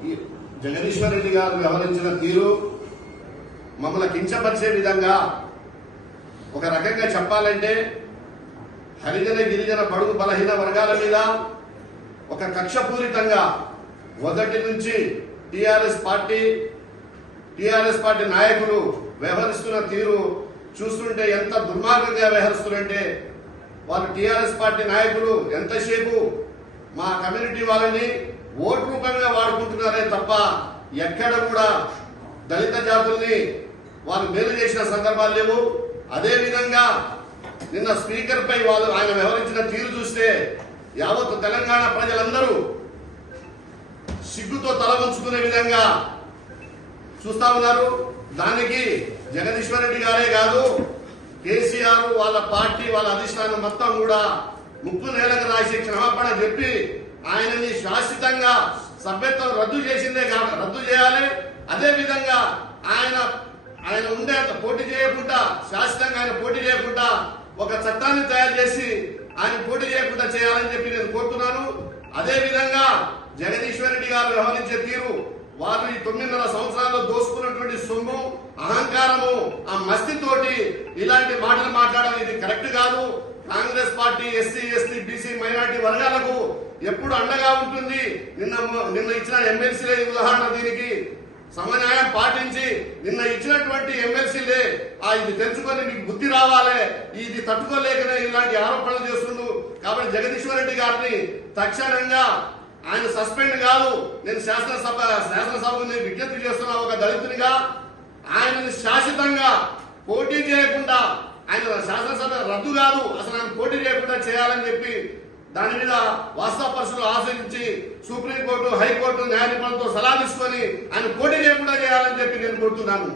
ఈ జగదీశ్వర్ రెడ్డి గారు వ్యవహరించిన తీరు మమ్మల్ని కించపరిచే విధంగా ఒక రకంగా చెప్పాలంటే హరిజన గిరిజన బడుగు బలహీన వర్గాల మీద ఒక కక్షపూరితంగా మొదటి నుంచి టిఆర్ఎస్ పార్టీ టిఆర్ఎస్ పార్టీ నాయకులు వ్యవహరిస్తున్న తీరు చూస్తుంటే ఎంత దుర్మార్గంగా వ్యవహరిస్తున్నారంటే వాళ్ళు టిఆర్ఎస్ పార్టీ నాయకులు ఎంతసేపు మా కమ్యూనిటీ వాళ్ళని ఓటు రూపంగా వాడుకుంటున్నారే తప్ప ఎక్కడ కూడా దళిత జాతుల్ని వాళ్ళు మేలు చేసిన సందర్భాలు లేవు. అదే విధంగా నిన్న స్పీకర్ పై వాళ్ళు ఆయన వ్యవహరించిన తీరు చూస్తే యావత్ తెలంగాణ ప్రజలందరూ సిగ్గుతో తల వంచుకునే విధంగా చూస్తా ఉన్నారు. దానికి జగదీశ్వర్ రెడ్డి గారే కాదు కేసీఆర్ వాళ్ళ పార్టీ వాళ్ళ అధిష్టానం మొత్తం కూడా ముప్పు నేలకు రాసి క్షమాపణ చెప్పి ఆయనని శాశ్వతంగా సభ్యత్వం రద్దు చేసిందే కాక రద్దు చేయాలి. అదే విధంగా ఆయన ఆయన ఉండేంత పోటీ చేయకుండా శాశ్వతంగా ఆయన పోటీ చేయకుండా ఒక చట్టాన్ని తయారు చేసి ఆయన పోటీ చేయకుండా చేయాలని చెప్పి నేను కోరుతున్నాను. అదే విధంగా జగదీశ్వర్ రెడ్డి గారు వ్యవహరించే తీరు వారు ఈ తొమ్మిదిన్నర సంవత్సరాల్లో దోసుకున్నటువంటి సొమ్ము ఆ మస్తి తోటి ఇలాంటి మాటలు మాట్లాడడం ఇది కరెక్ట్ కాదు. Congress party SC ST BC minority వర్గాలకు ఎప్పుడు అండగా ఉంటుంది. నిన్న నిన్న ఇచ్చిన ఎమ్మెల్సీలే ఉదాహరణ దీనికి. సమన్యాయం పాటించి నిన్న ఇచ్చినటువంటి ఎమ్మెల్సీలే ఆ ఇది తెలుసుకొని మీకు బుద్ధి రావాలి. ఇది తట్టుకోలేకనే ఇలాంటి ఆరోపణలు చేస్తుండు. కాబట్టి జగదీశ్వర్ రెడ్డి గారిని తక్షణంగా ఆయన సస్పెండ్ కాదు. నేను శాసనసభ శాసనసభకు నేను విజ్ఞప్తి చేస్తున్నా ఒక దళితునిగా. ఆయనని శాశ్వతంగా పోటీ చేయకుండా ఆయన శాసనసభ రద్దు కాదు అసలు ఆయన పోటీ చేయకుండా చేయాలని చెప్పి దాని మీద వాస్తవ పరిస్థితులు ఆశ్రయించి సుప్రీంకోర్టు హైకోర్టు న్యాయ నిపుణులతో సలహా తీసుకొని ఆయన పోటీ చేయకుండా చేయాలని చెప్పి నేను కోరుతున్నాను.